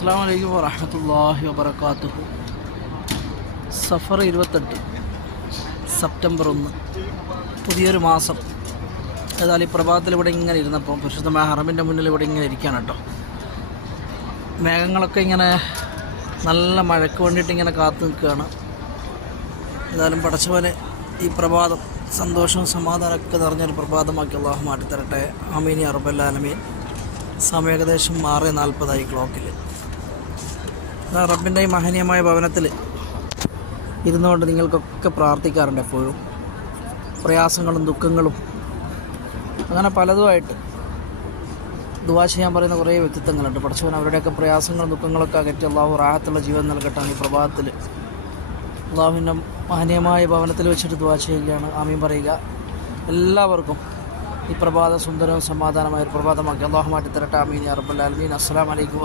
അസ്സലാമു അലൈക്കും വറഹ്മത്തുള്ളാഹി വബറകാതുഹു. സഫർ 28 സെപ്റ്റംബർ 1 പുതിയൊരു മാസം. ഏതായാലും ഈ പ്രഭാതത്തിൽ ഇവിടെ ഇങ്ങനെ ഇരുന്നപ്പോൾ പരിശുദ്ധമായ ഹറമിൻ്റെ മുന്നിൽ ഇവിടെ ഇങ്ങനെ ഇരിക്കുകയാണ് കേട്ടോ. മേഘങ്ങളൊക്കെ ഇങ്ങനെ നല്ല മഴയ്ക്ക് വേണ്ടിയിട്ട് ഇങ്ങനെ കാത്തു നിൽക്കുകയാണ്. ഏതായാലും പടച്ചവനെ ഈ പ്രഭാതം സന്തോഷവും സമാധാനമൊക്കെ നിറഞ്ഞൊരു പ്രഭാതമാക്കി അള്ളാഹു മാറ്റിത്തരട്ടെ. ആമീൻ യാ റബ്ബൽ ആലമീൻ. സമയം ഏകദേശം 6:40 ക്ലോക്കിൽ റബ്ബിൻ്റെ ഈ മഹനീയമായ ഭവനത്തിൽ ഇരുന്നുകൊണ്ട് നിങ്ങൾക്കൊക്കെ പ്രാർത്ഥിക്കാറുണ്ട്. എപ്പോഴും പ്രയാസങ്ങളും ദുഃഖങ്ങളും അങ്ങനെ പലതുമായിട്ട് ദുആ ചെയ്യാൻ പറയുന്ന കുറേ വ്യക്തിത്വങ്ങളുണ്ട്. പഠിച്ചവൻ അവരുടെയൊക്കെ പ്രയാസങ്ങളും ദുഃഖങ്ങളൊക്കെ അകറ്റി അള്ളാഹു റാഹത്തുള്ള ജീവൻ നൽകട്ടെ. ഈ പ്രഭാതത്തിൽ അള്ളാഹുവിൻ്റെ മഹനീയമായ ഭവനത്തിൽ വെച്ചിട്ട് ദുആ ചെയ്യുകയാണ്. ആമീൻ പറയുക. എല്ലാവർക്കും ഈ പ്രഭാതം സുന്ദരവും സമാധാനമായ ഒരു പ്രഭാതമാക്കി അള്ളാഹു മാറ്റി തരട്ടെ. ആമീൻ യാ റബ്ബൽ ആലമീൻ. അസ്സലാമു അലൈക്കും.